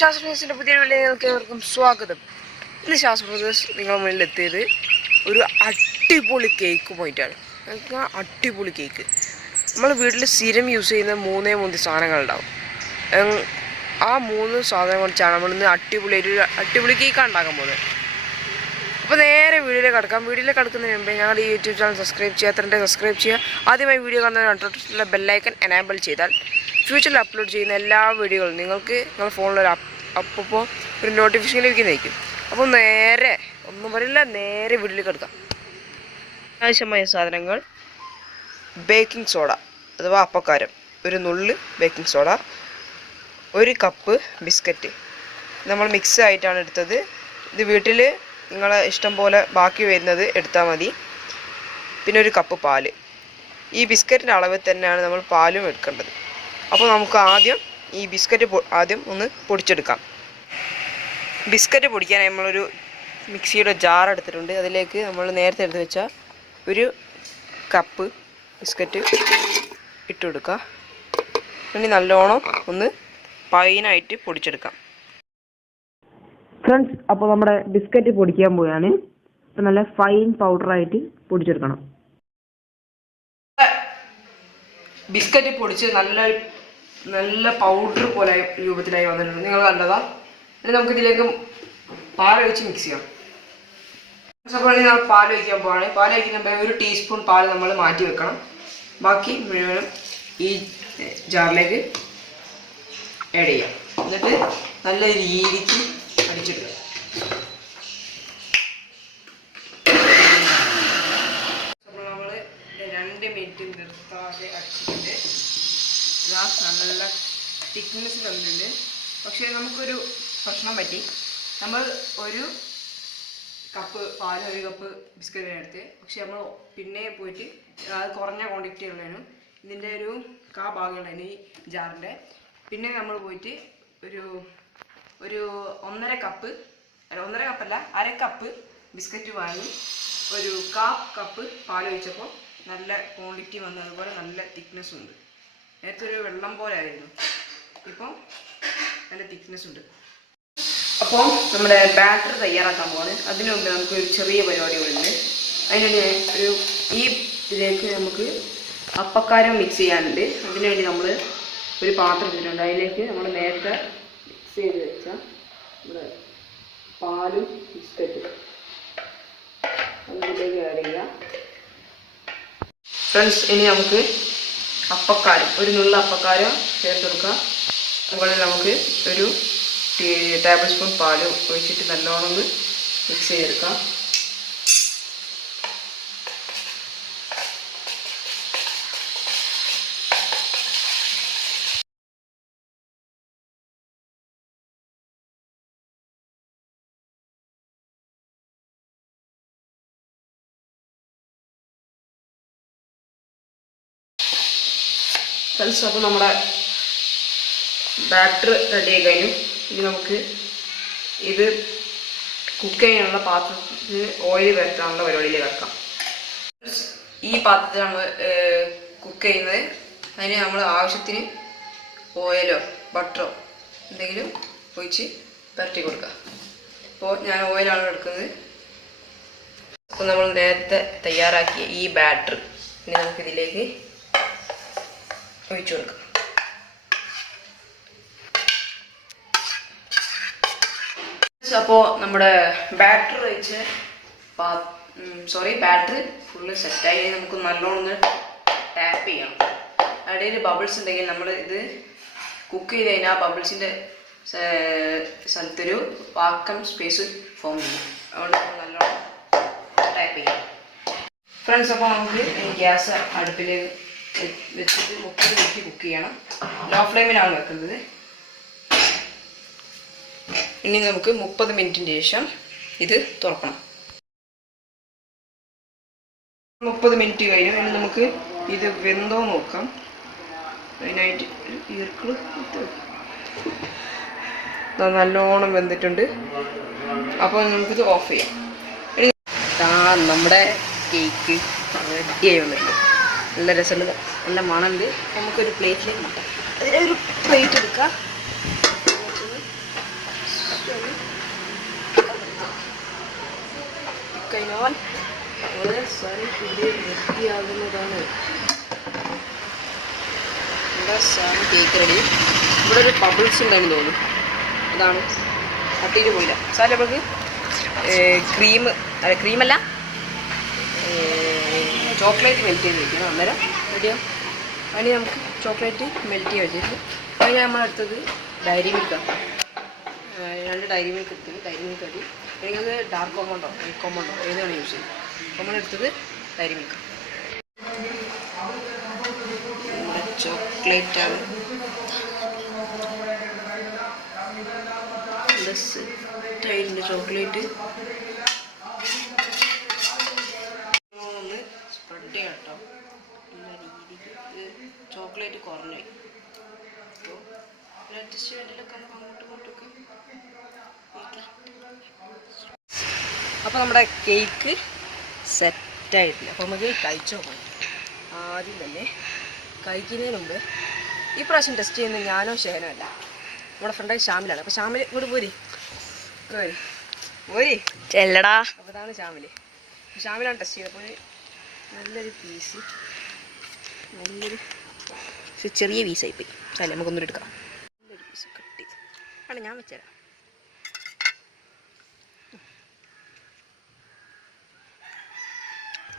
ശാസ്ത്രജ്ഞന്റെ പുതിയ വീഡിയോയിലേക്ക് ഏവർക്കും സ്വാഗതം. ഇന്ന് ശാസ്ത്രജ്ഞ നിങ്ങളുടെ മുന്നിലെത്തിയത് ഒരു അടിപൊളി കേക്കുമായിട്ടാണ്. അടിപൊളി കേക്ക് നമ്മൾ വീട്ടിൽ സ്ഥിരം യൂസ് ചെയ്യുന്ന മൂന്ന് സാധനങ്ങളുണ്ടാവും. ആ 3 സാധനങ്ങൾ വെച്ചാണ് നമ്മളിന്ന് അടിപൊളി കേക്കാണ് ഉണ്ടാക്കാൻ പോകുന്നത്. അപ്പോൾ നേരെ വീഡിയോയിലേക്ക് കടക്കാം. വീഡിയോയിലേക്ക് കടക്കുന്നതിന് മുമ്പേ ഞങ്ങളുടെ ഈ യൂട്യൂബ് ചാനൽ സബ്സ്ക്രൈബ് ചെയ്യുക. ആദ്യമായി വീഡിയോ കാണുന്ന ബെല്ലൈക്കൺ എനേബിൾ ചെയ്താൽ ഫ്യൂച്ചറിൽ അപ്ലോഡ് ചെയ്യുന്ന എല്ലാ വീഡിയോകളും നിങ്ങൾക്ക് നിങ്ങളുടെ ഫോണിൽ അപ്പോൾ ഒരു നോട്ടിഫിക്കേഷൻ ലഭിക്കുന്നതായിരിക്കും. അപ്പോൾ ഒന്നും പറയില്ല, നേരെ വീട്ടിലേക്ക് എടുക്കാം. ആവശ്യമായ സാധനങ്ങൾ: ബേക്കിംഗ് സോഡ അഥവാ അപ്പക്കാരം, ഒരു നുള്ള് ബേക്കിംഗ് സോഡ, 1 കപ്പ് ബിസ്ക്കറ്റ്. നമ്മൾ മിക്സ് ആയിട്ടാണ് എടുത്തത്. ഇത് വീട്ടിൽ നിങ്ങളെ ഇഷ്ടം പോലെ ബാക്കി വരുന്നത് എടുത്താൽ മതി. പിന്നെ 1 കപ്പ് പാല്. ഈ ബിസ്ക്കറ്റിൻ്റെ അളവിൽ തന്നെയാണ് നമ്മൾ പാലും എടുക്കേണ്ടത്. അപ്പോൾ നമുക്ക് ആദ്യം ഈ ബിസ്ക്കറ്റ് ഒന്ന് പൊടിച്ചെടുക്കാം. ബിസ്ക്കറ്റ് പൊടിക്കാനായി നമ്മളൊരു മിക്സിയുടെ ജാർ എടുത്തിട്ടുണ്ട്. അതിലേക്ക് നമ്മൾ നേരത്തെ എടുത്ത് വെച്ച 1 കപ്പ് ബിസ്ക്കറ്റ് ഇട്ട് കൊടുക്കുക. ഇനി നല്ലോണം ഒന്ന് ഫൈനായിട്ട് പൊടിച്ചെടുക്കാം. ഫ്രണ്ട്സ്, അപ്പോൾ നമ്മുടെ ബിസ്ക്കറ്റ് പൊടിക്കാൻ പോയാണ്. അപ്പോൾ നല്ല ഫൈൻ പൗഡറായിട്ട് പൊടിച്ചെടുക്കണം. ബിസ്ക്കറ്റ് പൊടിച്ച് നല്ല പൗഡർ പോലെ രൂപത്തിലായി വന്നിട്ടുണ്ട്. നിങ്ങൾ കണ്ടതാ. ഇനി നമുക്കിതിലേക്ക് പാലൊഴിച്ച് മിക്സ് ചെയ്യാം. അപ്പോൾ നമ്മൾ പാൽ ഒഴിക്കാൻ പോവാണ്. പാൽ ഒഴിക്കുമ്പോൾ 1 ടീസ്പൂൺ പാൽ നമ്മൾ മാറ്റി വെക്കണം. ബാക്കി മുഴുവനും ഈ ജാറിലേക്ക് ആഡ് ചെയ്യാം. എന്നിട്ട് നല്ല രീതിക്ക് അടിച്ചെടുക്കുക. അപ്പോൾ നമ്മൾ 2 മിനിറ്റ് നിർത്താതെ അടിച്ചിട്ടുണ്ട്. ഗ്ലാസ് നല്ല തിക്നെസ് തന്നിട്ടുണ്ട്. പക്ഷേ നമുക്കൊരു പ്രശ്നം പറ്റി. നമ്മൾ 1 കപ്പ് പാൽ 1 കപ്പ് ബിസ്ക്കറ്റ് എടുത്ത്, പക്ഷെ നമ്മൾ പിന്നെ പോയിട്ട് അത് കുറഞ്ഞ ക്വാണ്ടിറ്റി ഉള്ളതിനും ഇതിൻ്റെ ഒരു ഭാഗമുള്ളതിന് ഈ ജാറിൻ്റെ പിന്നെ നമ്മൾ പോയിട്ട് ഒരു 1.5 കപ്പ് അര കപ്പ് ബിസ്ക്കറ്റ് വാങ്ങി 1/4 കപ്പ് പാൽ ഒഴിച്ചപ്പോൾ നല്ല ക്വാണ്ടിറ്റി വന്നു. അതുപോലെ നല്ല തിക്നെസ്സും ഉണ്ട്. നേരത്തെ ഒരു വെള്ളം പോലെ ആയിരുന്നു, ഇപ്പോൾ നല്ല തിക്നെസ് ഉണ്ട്. അപ്പോൾ നമ്മുടെ ബാറ്റർ തയ്യാറാക്കാൻ പോവാണ്. അതിനു മുമ്പ് നമുക്ക് ഒരു ചെറിയ പരിപാടികളുണ്ട്. അതിനുവേണ്ടി ഈ ഇതിലേക്ക് നമുക്ക് അപ്പക്കാരം മിക്സ് ചെയ്യാനുണ്ട്. അതിനുവേണ്ടി നമ്മൾ ഒരു പാത്രം ഇട്ടിട്ടുണ്ട്. അതിലേക്ക് നമ്മൾ നേരത്തെ മിക്സ് ചെയ്ത് വെച്ച നമ്മുടെ പാലും ബിസ്ക്കറ്റും അതിലേക്ക് ആഡ് ചെയ്യാം. ഫ്രണ്ട്സ്, ഇനി നമുക്ക് അപ്പക്കാരം, 1 നുള്ള അപ്പക്കാരം ചേർത്ത് കൊടുക്കുക. അതുപോലെ നമുക്ക് 1 ടേബിൾ സ്പൂൺ പാല് ഒഴിച്ചിട്ട് നല്ലോണം ഒന്ന് മിക്സ് ചെയ്തെടുക്കാം. ഫ്രണ്ട്സ്, അപ്പോൾ നമ്മുടെ ബാറ്റർ റെഡി ആയി കഴിഞ്ഞു. ഇനി നമുക്ക് ഇത് കുക്ക് ചെയ്യാനുള്ള പാത്രത്തിൽ ഓയിൽ വരട്ടാനുള്ള പരിപാടിയിലേക്ക് വെക്കാം. ഈ പാത്രത്തിലാണ് കുക്ക് ചെയ്യുന്നത്. അതിന് നമ്മൾ ആവശ്യത്തിന് ഓയിലോ ബട്ടറോ എന്തെങ്കിലും ഒഴിച്ച് പരട്ടി കൊടുക്കുക. അപ്പോൾ ഞാൻ ഓയിലാണ് എടുക്കുന്നത്. അപ്പോൾ നമ്മൾ നേരത്തെ തയ്യാറാക്കിയ ഈ ബാറ്റർ ഇനി നമുക്കിതിലേക്ക് ഒഴിച്ചു കൊടുക്കാം. അപ്പോൾ നമ്മുടെ ബാറ്റർ ഫുള്ള് സെറ്റായി. നമുക്ക് നല്ലോണം ടാപ്പ് ചെയ്യണം. ഇടയിൽ ബബിൾസ് ഉണ്ടെങ്കിൽ നമ്മൾ ഇത് കുക്ക് ചെയ്ത് കഴിഞ്ഞാൽ ആ ബബിൾസിൻ്റെ സ്ഥലത്തൊരു വാക്വം സ്പേസ് ഫോം ചെയ്യും. അതുകൊണ്ട് നമ്മൾ നല്ലോണം ടാപ്പ് ചെയ്യാം. ഫ്രണ്ട്സ്, അപ്പോൾ നമുക്ക് ഗ്യാസ് അടുപ്പിൽ വെച്ചിട്ട് 30 മിനിറ്റ് കുക്ക് ചെയ്യണം. ലോ ഫ്ലെയിമിലാണ് വെക്കുന്നത്. ഇനി നമുക്ക് 30 മിനിറ്റിന് ശേഷം ഇത് തുറക്കണം. 30 മിനിറ്റ് കഴിഞ്ഞു. ഇനി നമുക്ക് ഇത് വെന്തോ നോക്കാം. അതിനായിട്ട് ഈർക്കിള് നല്ലോണം വെന്തിട്ടുണ്ട്. അപ്പോൾ നമുക്കിത് ഓഫ് ചെയ്യാം. നമ്മുടെ കേക്ക് റെഡിയായി വന്നിട്ടുണ്ട്. നല്ല രസമുണ്ട്, നല്ല മണമുണ്ട്. നമുക്കൊരു പ്ലേറ്റിലേക്ക് മാറ്റാം. അതിലൊരു പ്ലേറ്റ് എടുക്കാം. കഴിഞ്ഞാൽ വളരെ സാധനം ഇവിടെ റെഡിയാകുന്നതാണ്. ഇവിടെ സാധനം കേക്ക് റെഡി. ഇവിടെ ഒരു ബബിൾസ് ഉണ്ടെന്ന് തോന്നുന്നു, അതാണ് തട്ടിയിട്ട് പോയില്ല. സാധനം നമുക്ക് ക്രീമല്ല ചോക്ലേറ്റ് മെൽറ്റ് ചെയ്ത് വയ്ക്കണം. അന്നേരം റെഡിയാവും. അതിന് നമുക്ക് ചോക്ലേറ്റ് മെൽറ്റ് ചെയ്ത് വെച്ചിട്ട് അതിന് നമ്മളെടുത്തത് ഡയറി മിൽക്കാണ്. 2 ഡയറി മിൽക്ക് എടുത്തത്. ഡയറി മിൽക്ക് മതി. നിങ്ങൾക്ക് ഡാർക്ക് കോമൗണ്ടോ മിൽക്ക് കോമൗണ്ടോ ഏതാണ് യൂസ് ചെയ്യും. നമ്മളെടുത്തത് ഡയറി മിൽക്ക്. നമ്മുടെ ചോക്ലേറ്റാണ്. സെറ്റായിട്ടുണ്ട് ചോക്ലേറ്റ്. ഒന്ന് സ്പ്രെഡ് ചെയ്യാം കേട്ടോ. നല്ല രീതിക്ക് ചോക്ലേറ്റ് കുറഞ്ഞായി. അപ്പോൾ അഡ്ജസ്റ്റ്മെൻറ്റിലൊക്കെ നമുക്ക് അങ്ങോട്ടും ഇങ്ങോട്ടൊക്കെ. അപ്പോൾ നമ്മുടെ കേക്ക് സെറ്റായിട്ടില്ല. അപ്പോൾ നമുക്ക് കഴിച്ചു നോക്കാം. ആദ്യം തന്നെ കഴിക്കുന്നതിന് മുമ്പ് ഈ പ്രാവശ്യം ടെസ്റ്റ് ചെയ്യുന്നത് ഞാനോ ഷേനോ അല്ല, നമ്മുടെ ഫ്രണ്ടായി ഷാമിലാണ്. അപ്പോൾ ഷാമിൽ ഇങ്ങോട്ട് പോരി ചെല്ലടാ. അപ്പോൾ ഇതാണ് ഷാമിൽ. ഷാമിലാണ് ടെസ്റ്റ് ചെയ്തത്. അപ്പോൾ നല്ലൊരു പീസ്, നല്ലൊരു ചെറിയ പീസായിപ്പോയി. അല്ലേ, നമുക്കൊന്നും എടുക്കാം. നല്ലൊരു പീസ് കട്ടി ആണ്. ഞാൻ വെച്ചുതരാം.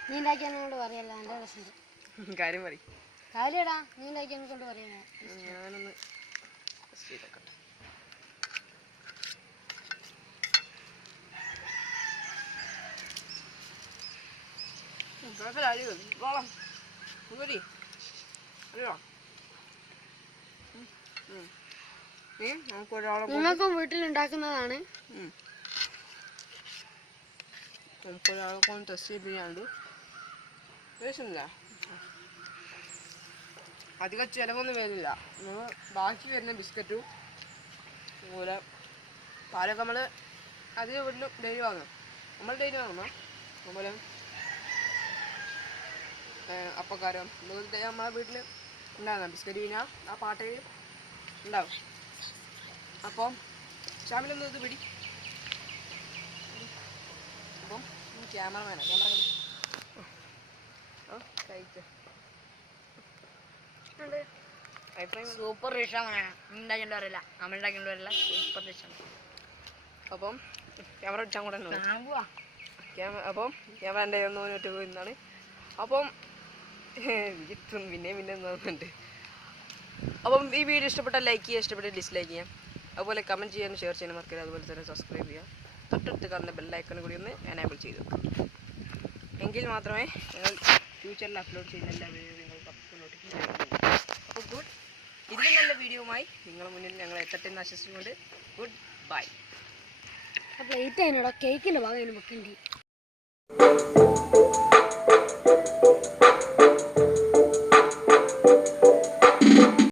നീ ഉണ്ടാക്കിയെന്നോട് പറയല്ല, എൻ്റെ രസം കാര്യം പറയും. കാര്യടാ, നീ ഉണ്ടാക്കിയെന്നെ കൊണ്ട് പറയാ. ഞാനൊന്ന് ടെസ്റ്റ് ചെയ്തേക്കട്ടെ. നിങ്ങൾക്കും വീട്ടിലുണ്ടാക്കുന്നതാണ്. നമുക്കൊരാളെ കൊണ്ട് ടെസ്റ്റ് ചെയ്യിപ്പിക്കാണ്ട് വിഷമില്ല. അധികം ചിലവൊന്നും വരുന്നില്ല. നമ്മൾ ബാക്കി വരുന്ന ബിസ്ക്കറ്റും അതുപോലെ പാലൊക്കെ നമ്മൾ അധികം വീട്ടിലും ഡെയിലി വാങ്ങും. നമ്മൾ ഡെയിലി വാങ്ങുമ്പോൾ അതുപോലെ അപ്പക്കാരം അതുപോലത്തെ നമ്മളെ വീട്ടിൽ ഉണ്ടാകുന്ന ബിസ്ക്കറ്റ് പിന്നെ ആ പാട്ടയിൽ ഉണ്ടാവും. അപ്പം ഷാമിലൊന്നും ഇത് പിടി. അപ്പം ക്യാമറമാനാണ്. കഴിച്ച സൂപ്പർ ഡിഷാണ്. ഉണ്ടാക്കിയിട്ട് പറയില്ല, നമ്മൾ ഉണ്ടാക്കിയിട്ട് പറയില്ല. സൂപ്പർ ഡിഷാണ്. അപ്പം ക്യാമറ അടിച്ചാൽ കൂടെ അപ്പം ക്യാമറ എൻ്റെ ഒന്നും ഒറ്റ പോയിരുന്നാണ്. അപ്പം പിന്നെ നോക്കുന്നുണ്ട്. അപ്പം ഈ വീഡിയോ ഇഷ്ടപ്പെട്ടാൽ ലൈക്ക് ചെയ്യുക, ഇഷ്ടപ്പെട്ടാൽ ഡിസ്ലൈക്ക് ചെയ്യാം. അതുപോലെ കമൻറ്റ് ചെയ്യാനും ഷെയർ ചെയ്യാനും മറക്കരുത്. അതുപോലെ തന്നെ സബ്സ്ക്രൈബ് ചെയ്യുക. തൊട്ടടുത്ത് കാണുന്ന ബെല്ലൈക്കൺ കൂടി ഒന്ന് എനേബിൾ ചെയ്ത് വെക്കുക. എങ്കിൽ മാത്രമേ ഞങ്ങൾ ഫ്യൂച്ചറിൽ അപ്ലോഡ് ചെയ്യുന്ന എല്ലാ വീഡിയോ നിങ്ങൾക്ക് അപ്പോൾ നോട്ടിഫിക്കേഷൻ കിട്ടും. അപ്പോൾ ഗുഡ്. ഇതിലും നല്ല വീഡിയോയുമായി നിങ്ങളുടെ മുന്നിൽ ഞങ്ങൾ എത്തട്ടെ എന്ന് ആശംസിച്ചുകൊണ്ട് ഗുഡ് ബൈ. അപ്പോൾ ലേറ്റ് ആയിനോടാ, കേക്കിൻ്റെ ഭാഗം വെക്കേണ്ടി.